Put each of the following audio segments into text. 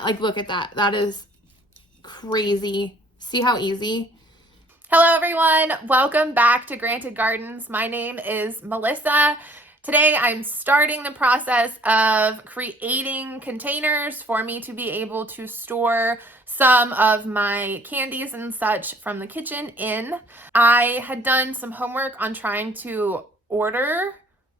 Like, look at that. That is crazy. See how easy? Hello, everyone. Welcome back to Granted Gardens. My name is Melissa. Today, I'm starting the process of creating containers for me to be able to store some of my candies and such from the kitchen in. I had done some homework on trying to order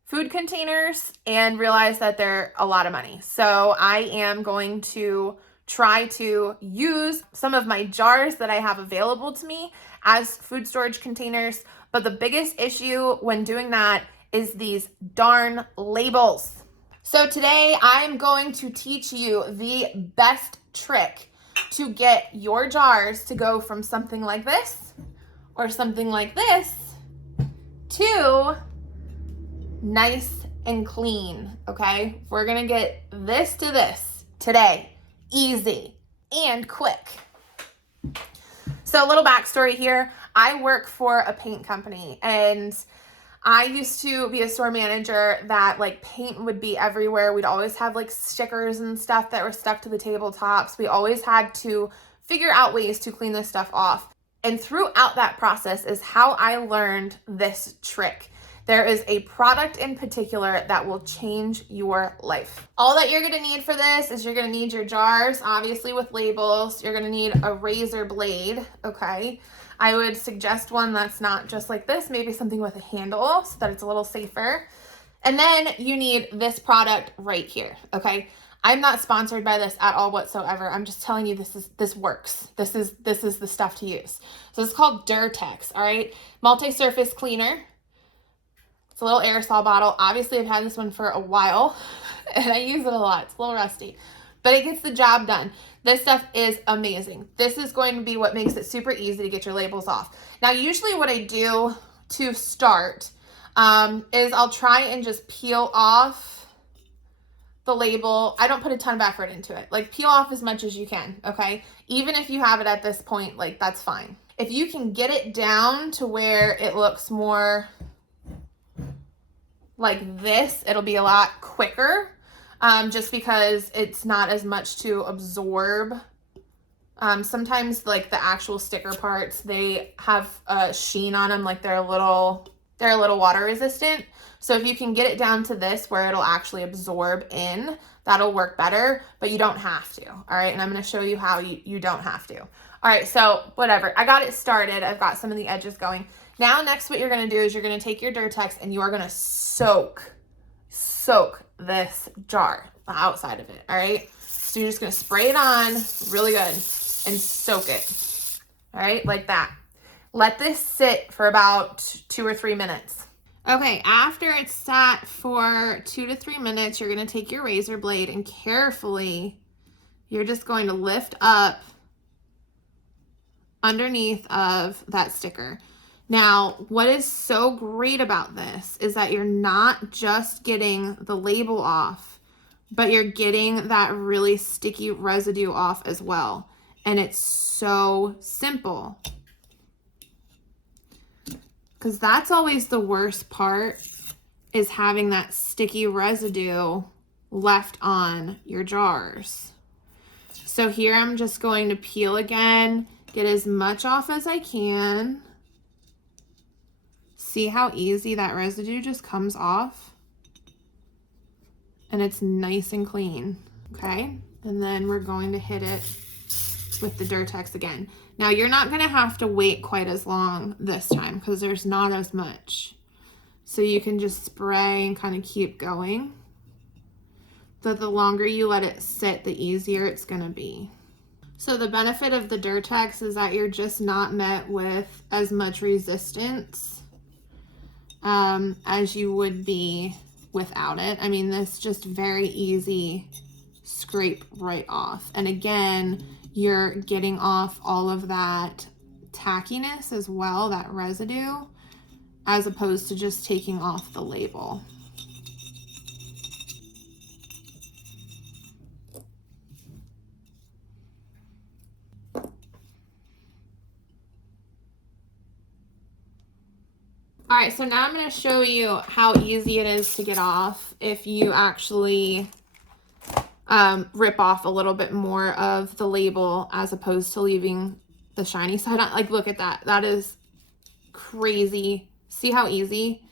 food containers and realized that they're a lot of money. So I am going to try to use some of my jars that I have available to me as food storage containers. But the biggest issue when doing that is these darn labels. So today I'm going to teach you the best trick to get your jars to go from something like this or something like this to nice and clean, okay? We're gonna get this to this today, easy and quick. So a little backstory here. I work for a paint company, and I used to be a store manager that like paint would be everywhere. We'd always have like stickers and stuff that were stuck to the tabletops. We always had to figure out ways to clean this stuff off. And throughout that process is how I learned this trick. There is a product in particular that will change your life. All that you're gonna need for this is you're gonna need your jars, obviously with labels. You're gonna need a razor blade, okay? I would suggest one that's not just like this, maybe something with a handle so that it's a little safer. And then you need this product right here, okay? I'm not sponsored by this at all whatsoever. I'm just telling you this works. This is the stuff to use. So it's called Durtex, all right? Multi-surface cleaner. It's a little aerosol bottle. Obviously, I've had this one for a while, and I use it a lot. It's a little rusty, but it gets the job done. This stuff is amazing. This is going to be what makes it super easy to get your labels off. Now, usually what I do to start is I'll try and just peel off the label. I don't put a ton of effort into it. Like, peel off as much as you can, okay? Even if you have it at this point, like, that's fine. If you can get it down to where it looks more like this, it'll be a lot quicker, just because it's not as much to absorb. Sometimes like the actual sticker parts, they have a sheen on them, like they're a little water resistant. So if you can get it down to this where it'll actually absorb in, that'll work better, but you don't have to, all right? And I'm gonna show you how you don't have to. All right, so whatever, I got it started. I've got some of the edges going. Now, next, what you're gonna do is you're gonna take your Durtex and you are gonna soak this jar, the outside of it, all right? So you're just gonna spray it on really good and soak it, all right, like that. Let this sit for about 2 or 3 minutes. Okay, after it's sat for 2 to 3 minutes, you're gonna take your razor blade and carefully, you're just going to lift up underneath of that sticker. Now, what is so great about this is that you're not just getting the label off, but you're getting that really sticky residue off as well. And it's so simple. Because that's always the worst part, is having that sticky residue left on your jars. So here I'm just going to peel again, get as much off as I can. See how easy that residue just comes off? And it's nice and clean, okay? And then we're going to hit it with the Durtex again. Now, you're not gonna have to wait quite as long this time because there's not as much. So you can just spray and kind of keep going. But the longer you let it sit, the easier it's gonna be. So the benefit of the Durtex is that you're just not met with as much resistance as you would be without it. I mean, this just very easy scrape right off. And again, you're getting off all of that tackiness as well, that residue, as opposed to just taking off the label. All right, so now I'm going to show you how easy it is to get off if you actually rip off a little bit more of the label as opposed to leaving the shiny side on. Like, look at that. That is crazy. See how easy?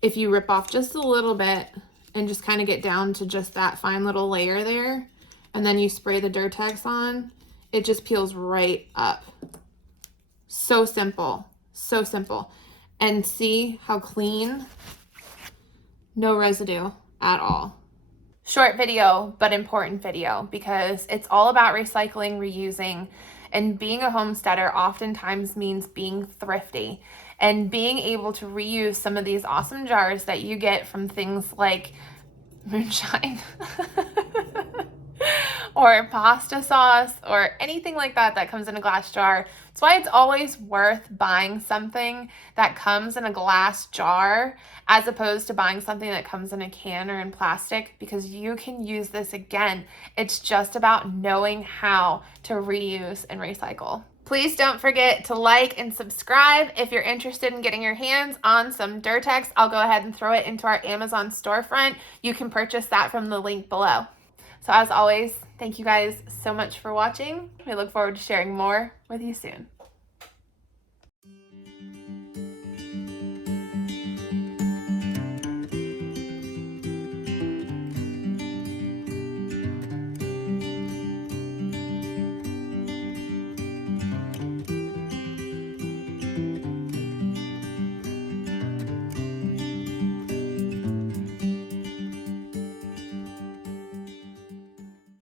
If you rip off just a little bit and just kind of get down to just that fine little layer there, and then you spray the Durtex on, it just peels right up. So simple, so simple. And see how clean? No residue at all. Short video, but important video, because it's all about recycling, reusing, and being a homesteader oftentimes means being thrifty and being able to reuse some of these awesome jars that you get from things like moonshine or pasta sauce or anything like that that comes in a glass jar. That's why it's always worth buying something that comes in a glass jar as opposed to buying something that comes in a can or in plastic, because you can use this again. It's just about knowing how to reuse and recycle. Please don't forget to like and subscribe. If you're interested in getting your hands on some Durtex, I'll go ahead and throw it into our Amazon storefront. You can purchase that from the link below. So as always, thank you guys so much for watching. We look forward to sharing more with you soon.